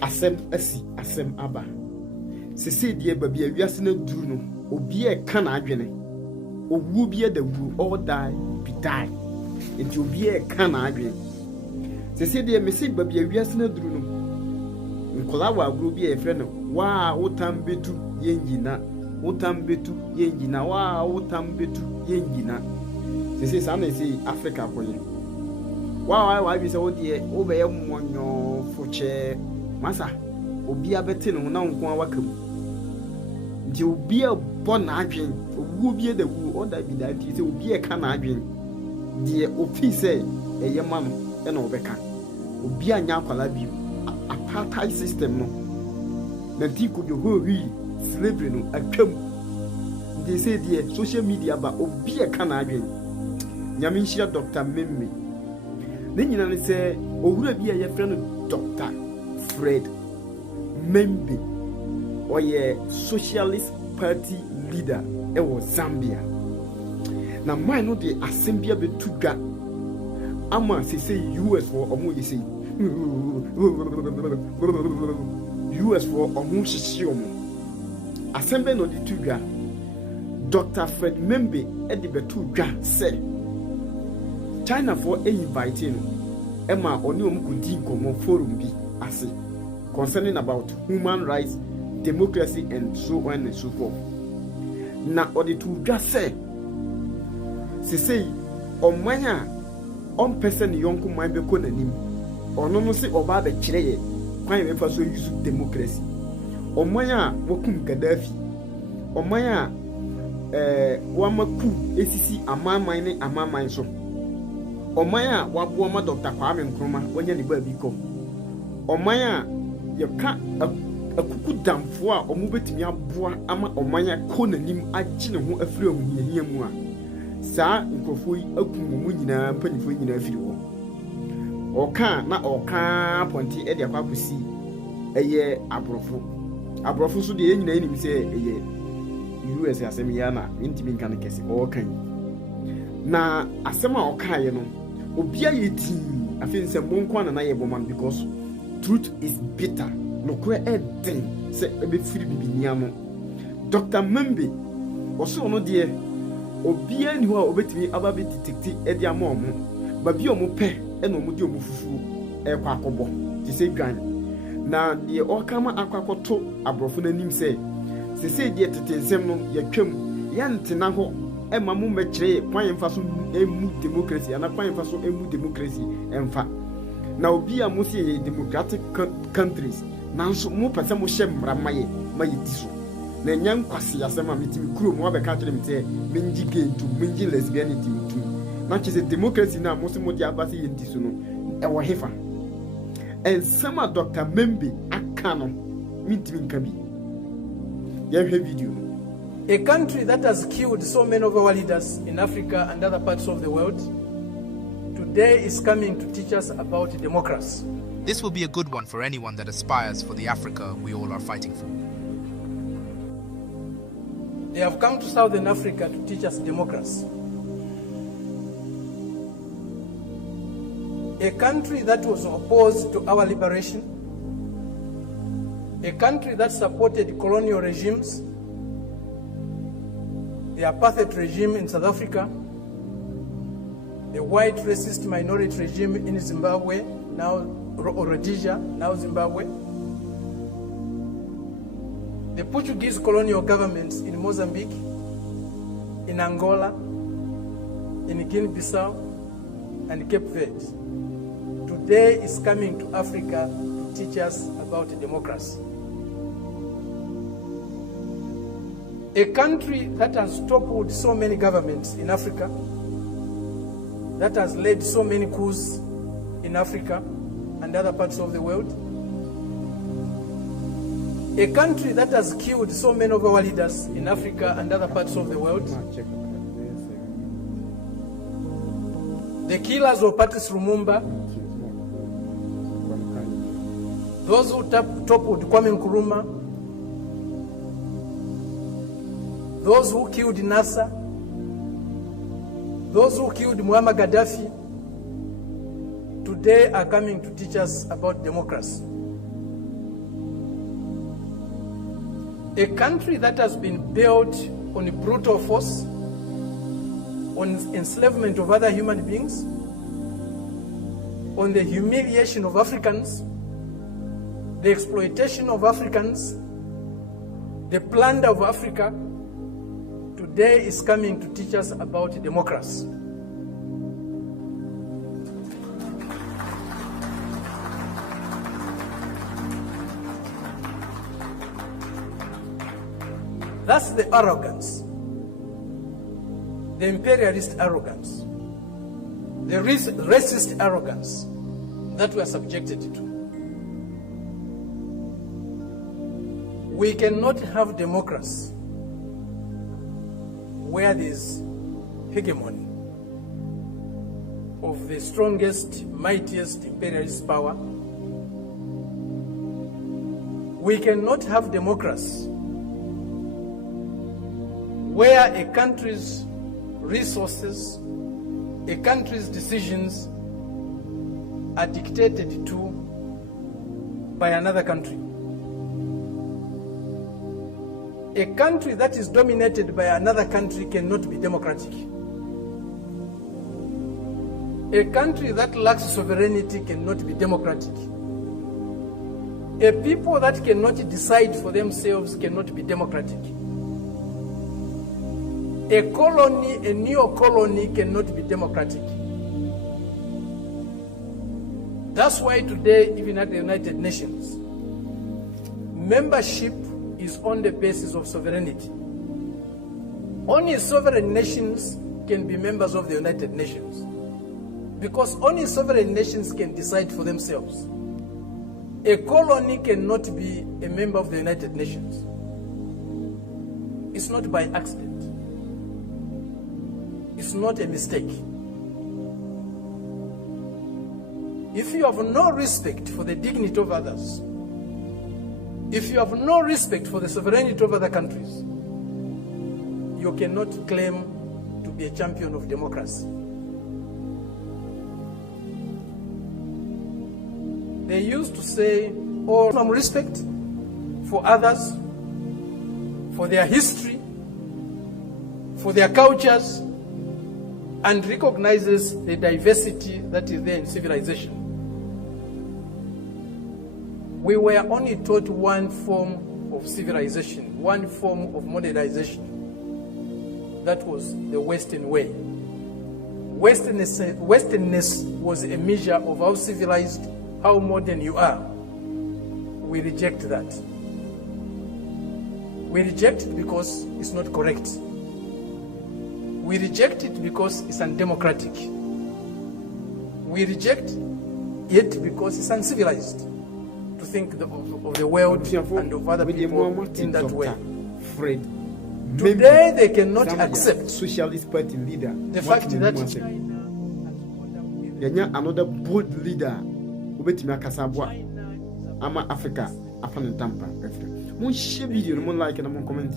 asem asi asem aba sese die baby awiase na duru no obi e ka na adwene owu bi e da wu all die be die enti obi e ka na adwene sese die mesi baby awiase na duru no nkola wa agro bi e frɛ no wa wotambetu yengina wotambetu yengina wa wotambetu yengina sese sa na si Africa koye wa bi se wo die wo be ye monyo foche masa obi abete no na nko awaka mu di obi abo na adwen owu bi da wu oda bi da ti se obi e ka na adwen di office eye ma no e na obeka obi anya akwala bi apartheid system no na ti ko ho wi slavery no atwam di se di social media ba obi e ka na adwen nyame nhia Dr. Membe ne nyina ne se owura bi ye frɛ no Dr. Fred Membe oye Socialist Party leader ewo Zambia na man no de asembia betudwa ama sese US for omo yesi US for omo hihie omo asembe no de tudwa Dr. Fred Membe e de betudwa se China for invite no ema oni omo kodi nkomo forum bi ase concerning about human rights, democracy, and so on and so forth. Na odi to just say omanya on person yonko man be ko nanim ono no se oba be kire ye kwan be fa so use democracy omanya wokum Gaddafi omanya wamaku esisi amaman ne amaman so omanya wabo ma Dr. Kwame Nkrumah wonya ne ba bi ko omanya yeka akuku damfo a omo betimi aboa ama omanya ko nanim agye ne ho afiri ahunhia mu a saa nkrofo yi akum mu nyina panifo nyina afiri wo oka na oka ponti e de akwakosi eye abrofo so de nyina enim se eye US asem ya na ntimi nkan kese okan na asem a oka ye no obia yeti afin se monko na ye boman because truth is bitter no kwe eden se ebe firi bibinia no Dr. Membe oso no de obia ni ho a obetimi aba be detecti e de ama omo ba bi omo pe e no omo de omo fufu e kwa akobo ti se dwan na de okama akwakoto abrofo na nim se se de tetensem no yatwam yantena ho e mamu mekire kwan mfa so emu democracy ana kwan mfa so emu democracy emfa na obi a mo se democratic countries nanso mo pese mo hye mra maye diso na nyan kwase asema metimi kuro mo abeka kire mete menji gay to menji lesbianity to na chese democracy na mo se mo di abase ye diso no e wo hefa en sama Dr. Membe akano mitimi nkabi ya hwe video. A country that has killed so many of our leaders in Africa and other parts of the world today is coming to teach us about democracy. This will be a good one for anyone that aspires for the Africa we all are fighting for. They have come to Southern Africa to teach us democracy. A country that was opposed to our liberation, a country that supported colonial regimes, the apartheid regime in South Africa, the white racist minority regime in Zimbabwe, now Rhodesia, now Zimbabwe, the Portuguese colonial governments in Mozambique, in Angola, in Guinea-Bissau, and Cape Verde. Today is coming to Africa to teach us about democracy. A country that has toppled so many governments in Africa, that has led so many coups in Africa and other parts of the world. A country that has killed so many of our leaders in Africa and other parts of the world. The killers of Patrice Lumumba, those who toppled Kwame Nkrumah, those who killed Nasser, those who killed Muammar Gaddafi, today are coming to teach us about democracy. A country that has been built on brutal force, on enslavement of other human beings, on the humiliation of Africans, the exploitation of Africans, the plunder of Africa, today is coming to teach us about democracy. That's the arrogance, the imperialist arrogance, the racist arrogance that we are subjected to. We cannot have democracy where there is hegemony of the strongest, mightiest imperialist power. We cannot have democracy where a country's resources, a country's decisions are dictated to by another country. A country that is dominated by another country cannot be democratic. A country that lacks sovereignty cannot be democratic. A people that cannot decide for themselves cannot be democratic. A colony, a neo-colony cannot be democratic. That's why today, even at the United Nations, membership is on the basis of sovereignty. Only sovereign nations can be members of the United Nations, because only sovereign nations can decide for themselves. A colony cannot be a member of the United Nations. It's not by accident. It's not a mistake. If you have no respect for the dignity of others, if you have no respect for the sovereignty of other countries, you cannot claim to be a champion of democracy. They used to say, oh, some respect for others, for their history, for their cultures, and recognizes the diversity that is there in civilization. We were only taught one form of civilization, one form of modernization. That was the Western way. Westernness was a measure of how civilized, how modern you are. We reject that. We reject it because it's not correct. We reject it because it's undemocratic. We reject it because it's uncivilized to think of the world and of other people in that way. Today they cannot accept Socialist Party leader, the fact that another bold leader ubetimi akasabwa ama Africa afan tampa. Mun share video, mun like and mun comment.